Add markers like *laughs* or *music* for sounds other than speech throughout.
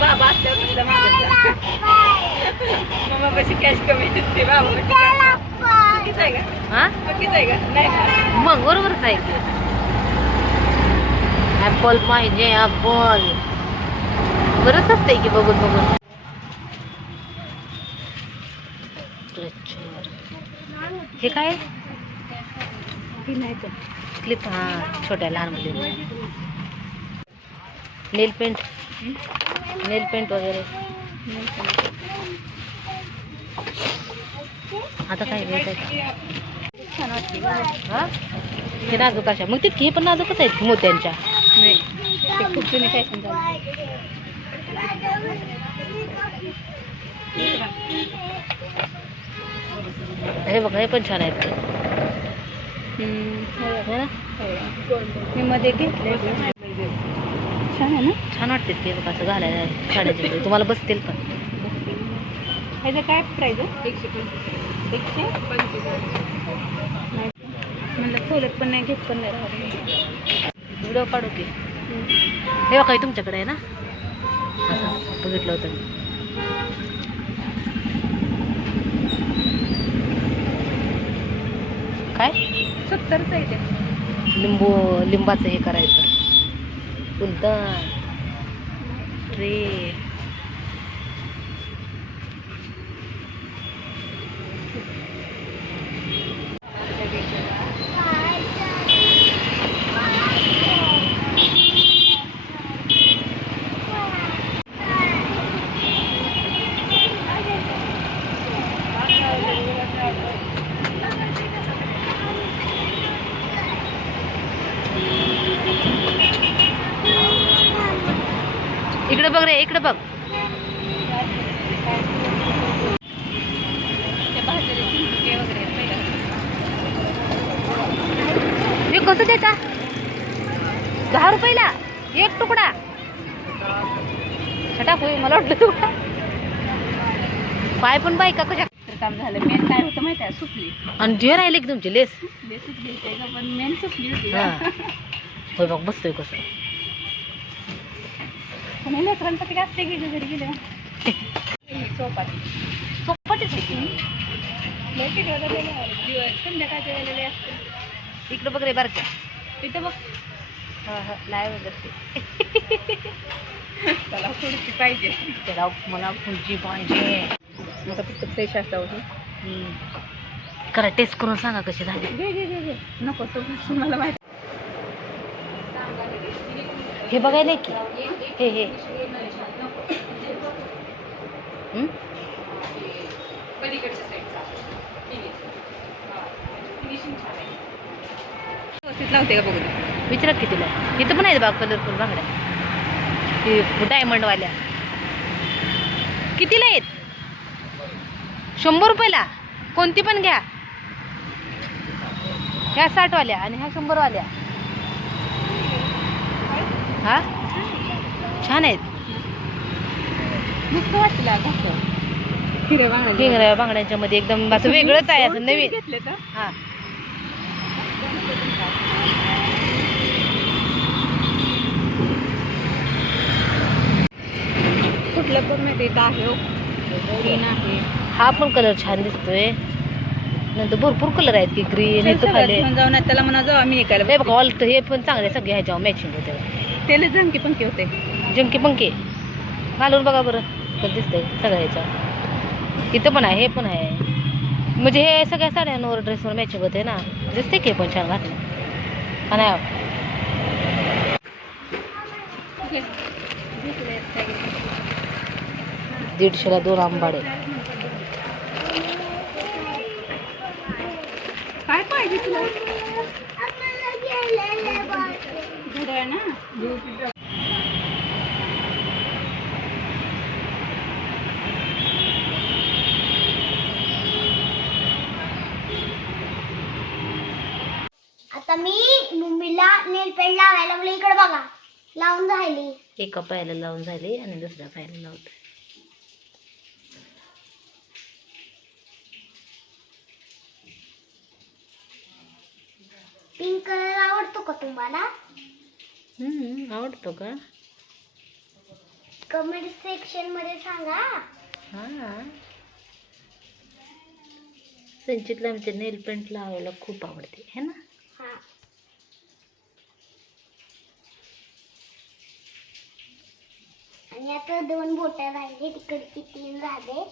बाबा असल्यावर मम्मा कशी कॅश कमी दिसते बाबा. चुकीच आहे का? हा? चुकीच आहे का? नाही का? मग बरोबरच आहे की. ऍपल पाहिजे ऍपल बरंच असतंय की बघून बघून. हे काय? क्लिप हा छोट्या लहान मुलींना. नेल पेंट नेल पेंट वगैरे. आता काय घ्यायचं हा? हे नाजूक अशा. मग ते पण नाजूकच आहेत मोत्यांच्या? नाही. ते खूप जुने हे बघा हे पण छान आहेत. ते. है. मी मध्ये घेतले छान आहे ना? छान वाटते ते बघा असं घालायला साड्याचे वगैरे. तुम्हाला बसतील पण. ह्याचं काय प्राईज आहे? एकशे पंचवीस. एकशे? पंचवीस म्हणलं खोलत पण नाही घेत पण नाही राहत. व्हिडिओ काढू की. हे बघा हे तुमच्याकडे आहे ना? असं बघितलं होतं मी. काय? सत्तरच आहे ते. लिंबू लिंबाचं हे करायचं. punta. 3 इकडे बघ रे इकडे बघ. हे कसं देता? दहा रुपयाला? एक तुकडा. छटा होय मला वाटलं तुकडा पाय पण बायका कशा तर काम झालं. मेन काय होतं माहिती आहे? सुटली आणि जे राहिले की तुमची लेस. बेसिक घ्यायचंय का? पण मेन सुटली होती. होय बघ बसतोय कसं. पण लेकरांसाठी असते की घरी गेले चौपाटी. दिवस संध्याकाळच्या वेळेला असते. इकडे बघ रे बारक्या तिथं बघ. हा हा *laughs* त्याला थोडीशी पाहिजे. त्याला मला पुढची पाहिजे. आता फक्त फ्रेश असावं. करा टेस्ट करून सांगा कशी झाली. घे घे घे नको तो मला माहिती. हे बघायला की? हे हे. हम्म? व्यवस्थित लावते का बघू विचारा कितीला आहे? इथं पण आहेत बा कलरफुल बांगड्या. डायमंडवाल्या कितीला आहेत? शंभर रुपयाला? कोणती पण घ्या. ह्या साठवाल्या आणि ह्या शंभरवाल्या. हा? छान आहेत. मस्त वाटलं बांगड्या बांगड्यांच्या मध्ये एकदम असं वेगळंच आहे असं नवीन. घेतले तर? हा. कुठलं पण माहिती आहे हो. ग्रीन आहे. हा पण कलर छान दिसतोय. नंतर भरपूर कलर आहेत की ग्रीन सगळ्यात खाली. जाऊन त्याला म्हणा जाऊ आम्ही हे बघा ऑल हे पण चांगले सगळे ह्याच्यावर मॅचिंग होते त्याला जंकी पंकी होते. जंकी पंके घालून बघा बरं. कसं दिसतंय सगळ्या ह्याच्यावर. इथं पण आहे हे पण आहे. म्हणजे हे सगळ्या साड्यांवर ड्रेसवर मॅचिंग होते ना. दिसते की हे पण छान घातलं. का नाही दीडशेला दोन आंबाडे. पाहिजे तुला? घड्याळ ना आता मी मम्मीला नेल पेंट लावायला इकडे बघा. लावून राहिली. एका पायाला लावून झाली आणि दुसऱ्या पायाला लावते. पिंक कलर आवडतो का तुम्हाला? हम्म, आवडतो का? कमेंट सेक्शनमध्ये सांगा. हा. संचितला आमच्या नेल पेंट लावायला खूप आवडते है ना? हा. आणि आता दोन बोट राहिले तिकडची तीन राहिले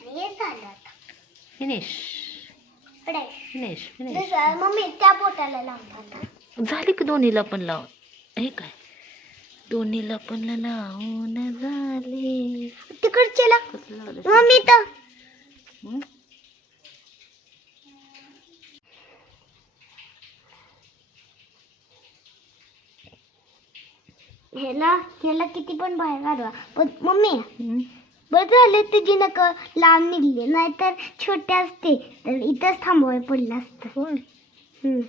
आणि हे झालं आता फिनिश फिनिश फिनिश मम्मी त्या बोटाला लावतात झाली की दोन्हीला पण लाव हे काय? दोन्हीला पण लावून झाली. तिकडच्याला लावलं मम्मी तर हं? ह्याला ह्याला किती पण बाहेर काढवा पण मम्मी? बरं झालं तुझी नक लांब निघली नाहीतर छोटे असते तर इथंच थांबवाय पडलं असतं होय हम्म.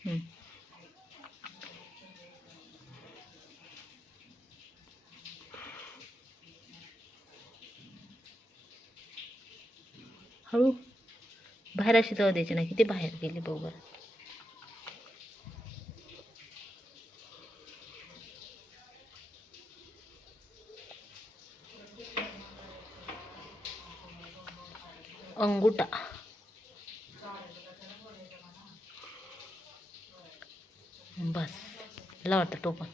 हं. हळू बाहेर अशी जाऊ द्यायची नाही किती बाहेर गेली बरोबर अंगुटा बस लावतं टोपण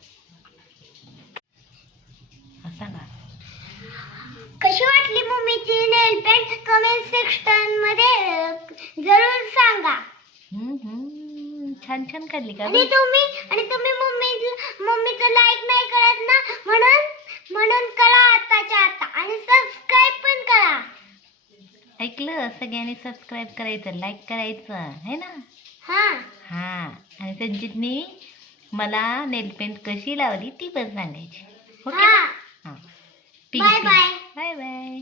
सांगा कशी वाटली मम्मीची नेल पेंट? कमेंट सेक्शनमध्ये जरूर सांगा. छान छान काढली का आणि तुम्ही आणि तुम्ही मम्मी मम्मीचं लाईक नाही करत ना म्हणून म्हणून करा आताच्या आता. आणि सबस्क्राईब पण करा. ऐकलं? सगळ्यांनी सबस्क्राईब करायचं लाईक करायचं आहे ना? हा. हा. आणि संजितनी मला नेल पेंट कशी लावली ती पण सांगायची. ओके हा. हां. Bye bye bye bye